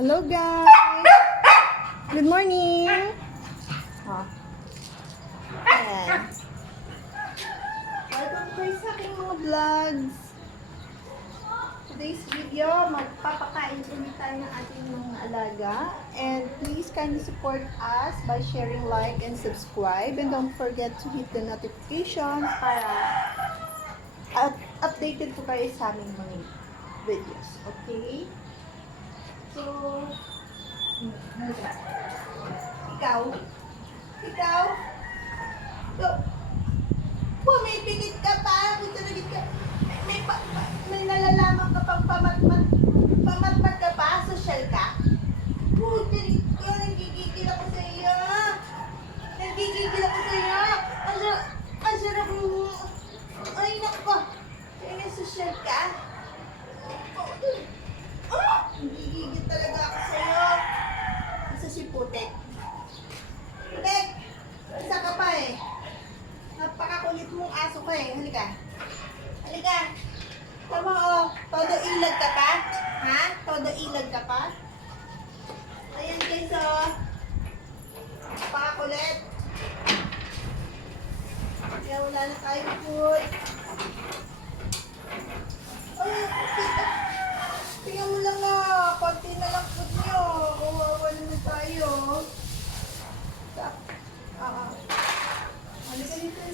Hello guys! Good morning! Oh. Ayan. Welcome guys sa aking mga vlogs. Today's video, magpapakain ulit tayo ng ating mga alaga. And please kindly support us by sharing, like, and subscribe. And don't forget to hit the notification para updated po kayo sa aming mga videos. Okay? So, ikaw, pumipigit ka pa, putaragit ka, may nalalaman ka pang pamatmat ka pa, social ka. Putaragit ka, nagigigil ako sa iyo. Ang sarap mo. Ay, nako. Kaya social ka. Nagigigil talaga ako sa'yo. Isa si Putek. Putek! Isa ka pa eh. Napakakulit mong aso ka eh. Halika. Tama oh. Todo ilag ka pa? Ha? Todo ilag ka pa? Ayan guys oh. Napakakulit. Kaya wala na tayong food. Tingnan mo lang nga, konti na lang food nyo. Kawawa naman tayo. Ano ka dito?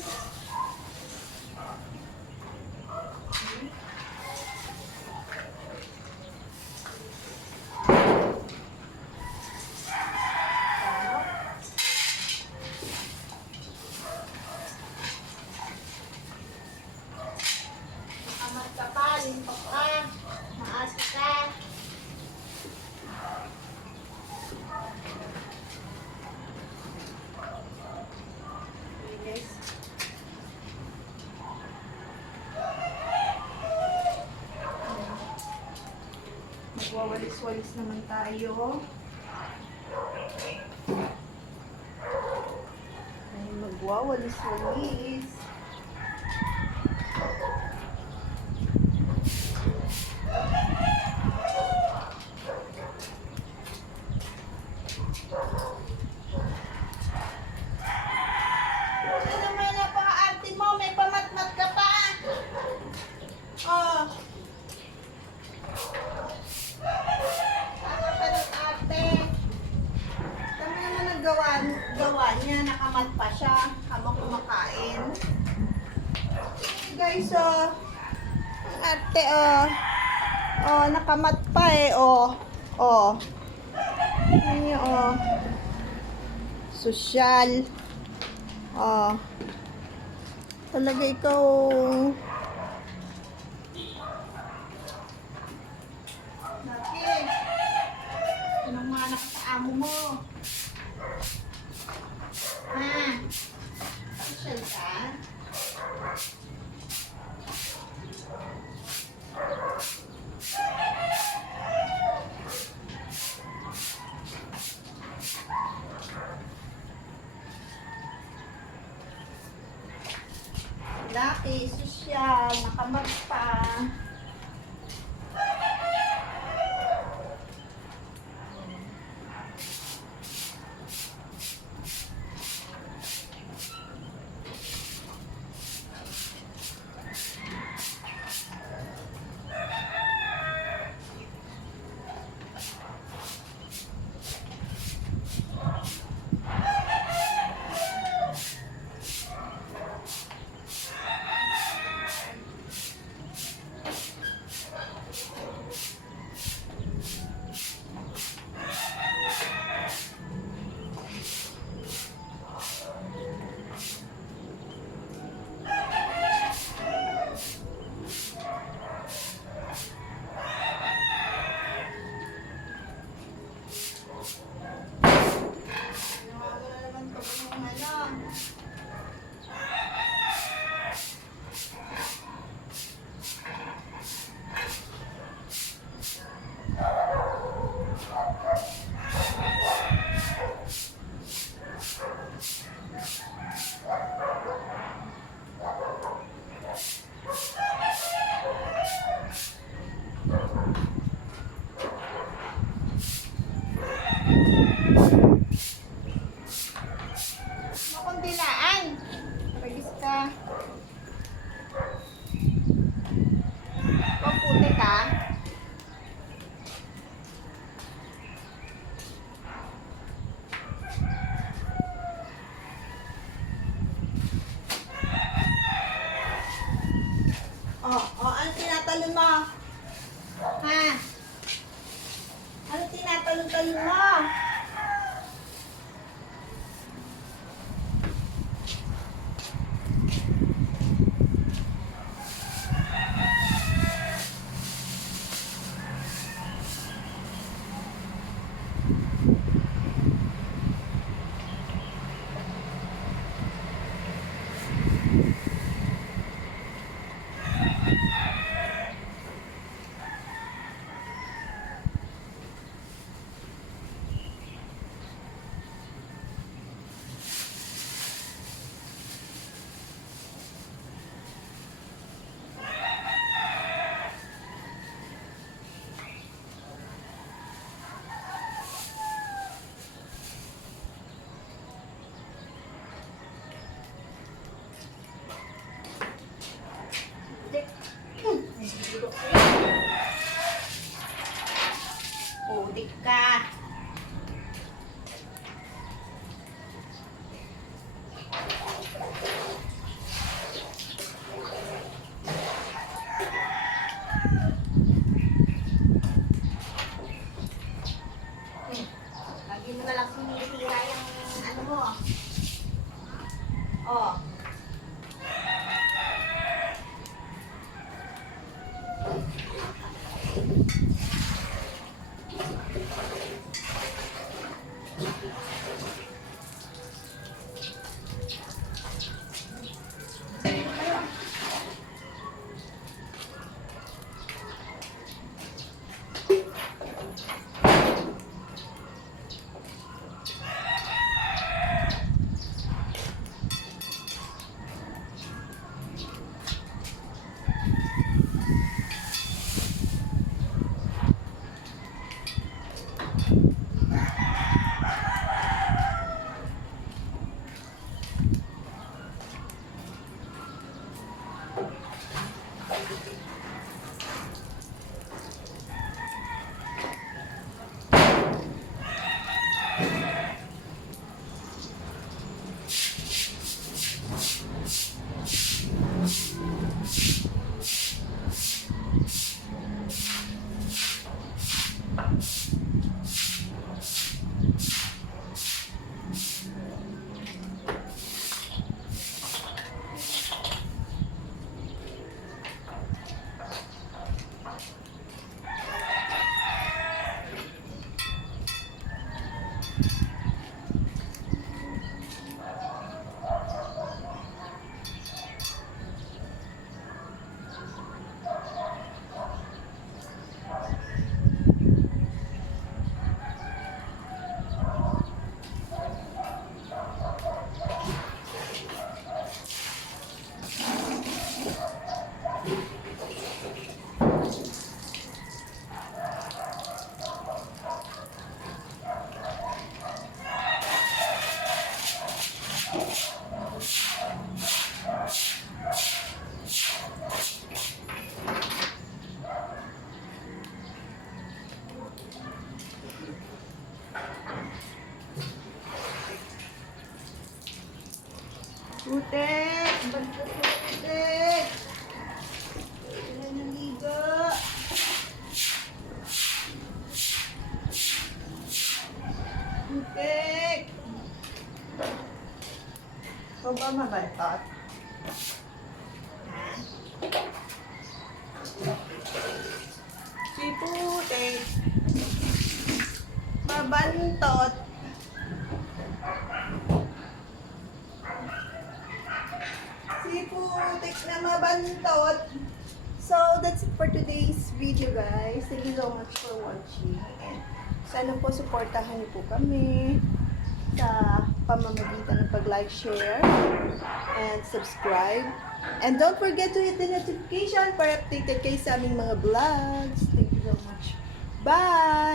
Amat ka pa, limpak ka. Maasa ka. Okay, guys. Magwawalis-walis naman tayo. Ay, magwawalis-walis. Ano naman napaka-arte mo? May pamatmat ka pa. Oh. Tama ka ng arte. Tama naman ang gawa niya. Nakamat pa siya habang kumakain. Guys, oh. Ang arte, oh. Oh, nakamat pa eh, oh. Oh. Ano yun, oh. Sosyal. Oh. Talaga ikaw. Bakit? Anong manak sa amo mo? Ha? Social ka? Laki, sosyal, nakamag pa. talon-talon mo. Udik ka. Lagi mo na lang sinitira yung ano mo. Oh. Putek! Bantot mo, putek! Wala nang liga. Putek! Ikaw ba mabantot? Ha? Si Putek! Mabantot! Si Putek na mabantot. So, that's it for today's video, guys. Thank you so much for watching. And sana po supportahan niyo po kami sa pamamagitan ng pag-like, share, and subscribe. And don't forget to hit the notification para updated kayo sa aming mga vlogs. Thank you so much. Bye!